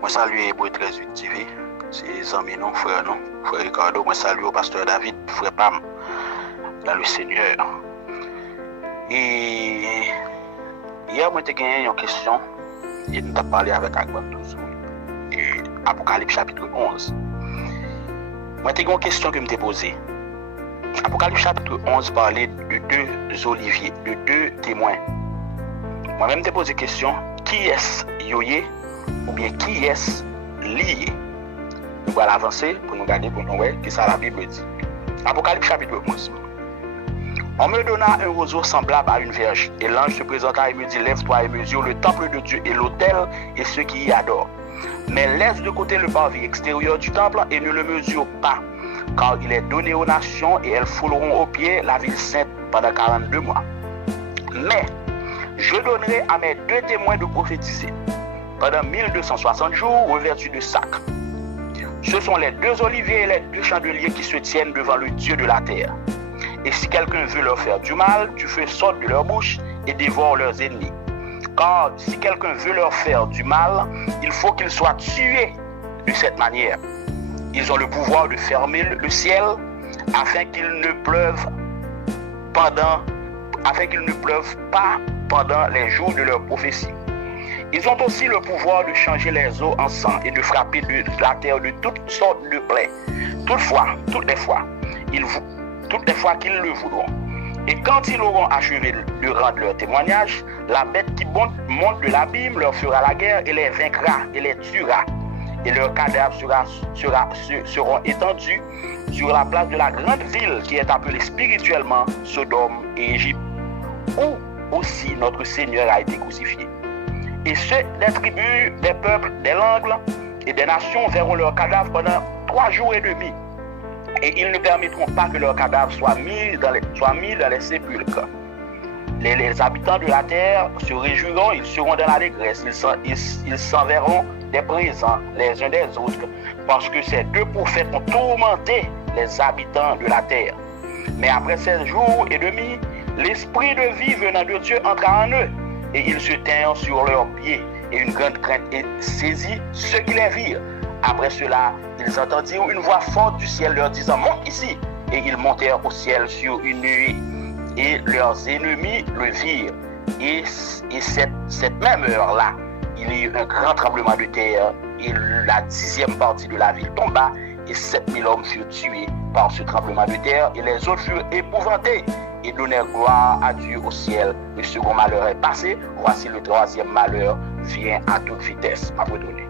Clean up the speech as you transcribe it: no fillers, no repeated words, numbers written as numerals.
Moi salue Hébreu 13:8 TV. C'est amis non, frère non, frère Ricardo, moi salue au pasteur David, frère Pam, dans le Seigneur. Et hier, moi j'ai gagné une question et nous avons parlé avec Agban 12 et Apocalypse chapitre 11. Moi j'ai une question que je me posée. Apocalypse chapitre 11 parlait de deux oliviers, de deux témoins. Moi-même j'ai posé la question, qui est-ce yoye ou bien qui est-ce lié? Nous allons avancer pour nous regarder, pour nous voir ce que la Bible dit. Apocalypse chapitre 11. On me donna un roseau semblable à une verge, et l'ange se présenta et me dit, lève-toi et mesure le temple de Dieu et l'autel et ceux qui y adorent. Mais laisse de côté le parvis extérieur du temple et ne le mesure pas, car il est donné aux nations et elles fouleront aux pieds la ville sainte pendant 42 mois. Mais je donnerai à mes deux témoins de prophétiser pendant 1260 jours revêtus de sac. Ce sont les deux oliviers et les deux chandeliers qui se tiennent devant le Dieu de la terre. Et si quelqu'un veut leur faire du mal, tu fais sorte de leur bouche et dévore leurs ennemis. Car si quelqu'un veut leur faire du mal, il faut qu'il soit tué de cette manière. Ils ont le pouvoir de fermer le ciel afin qu'il ne pleuve pas pendant les jours de leur prophétie. Ils ont aussi le pouvoir de changer les eaux en sang et de frapper de la terre de toutes sortes de plaies. Toutes les fois qu'ils le voudront. Et quand ils auront achevé de rendre leur témoignage, la bête qui monte de l'abîme leur fera la guerre et les vaincra et les tuera. Et leurs cadavres seront étendus sur la place de la grande ville qui est appelée spirituellement Sodome et Égypte, où aussi notre Seigneur a été crucifié. Et ceux des tribus, des peuples, des langues et des nations verront leurs cadavres pendant 3 jours et demi. Et ils ne permettront pas que leurs cadavres soient mis dans les sépulcres. Les habitants de la terre se réjouiront, ils seront dans l'allégresse, ils s'enverront des présents les uns des autres, parce que ces deux prophètes ont tourmenté les habitants de la terre. Mais après 16 jours et demi, l'esprit de vie venant de Dieu entra en eux, et ils se tinrent sur leurs pieds, et une grande crainte saisit ceux qui les virent. Après cela, ils entendirent une voix forte du ciel leur disant, monte ici. Et ils montèrent au ciel sur une nuée. Et leurs ennemis le virent. Et cette même heure-là, il y eut un grand tremblement de terre. Et la 10e partie de la ville tomba. Et 7000 hommes furent tués par ce tremblement de terre. Et les autres furent épouvantés et donnèrent gloire à Dieu au ciel. Le second malheur est passé. Voici le troisième malheur vient à toute vitesse. À vous donner.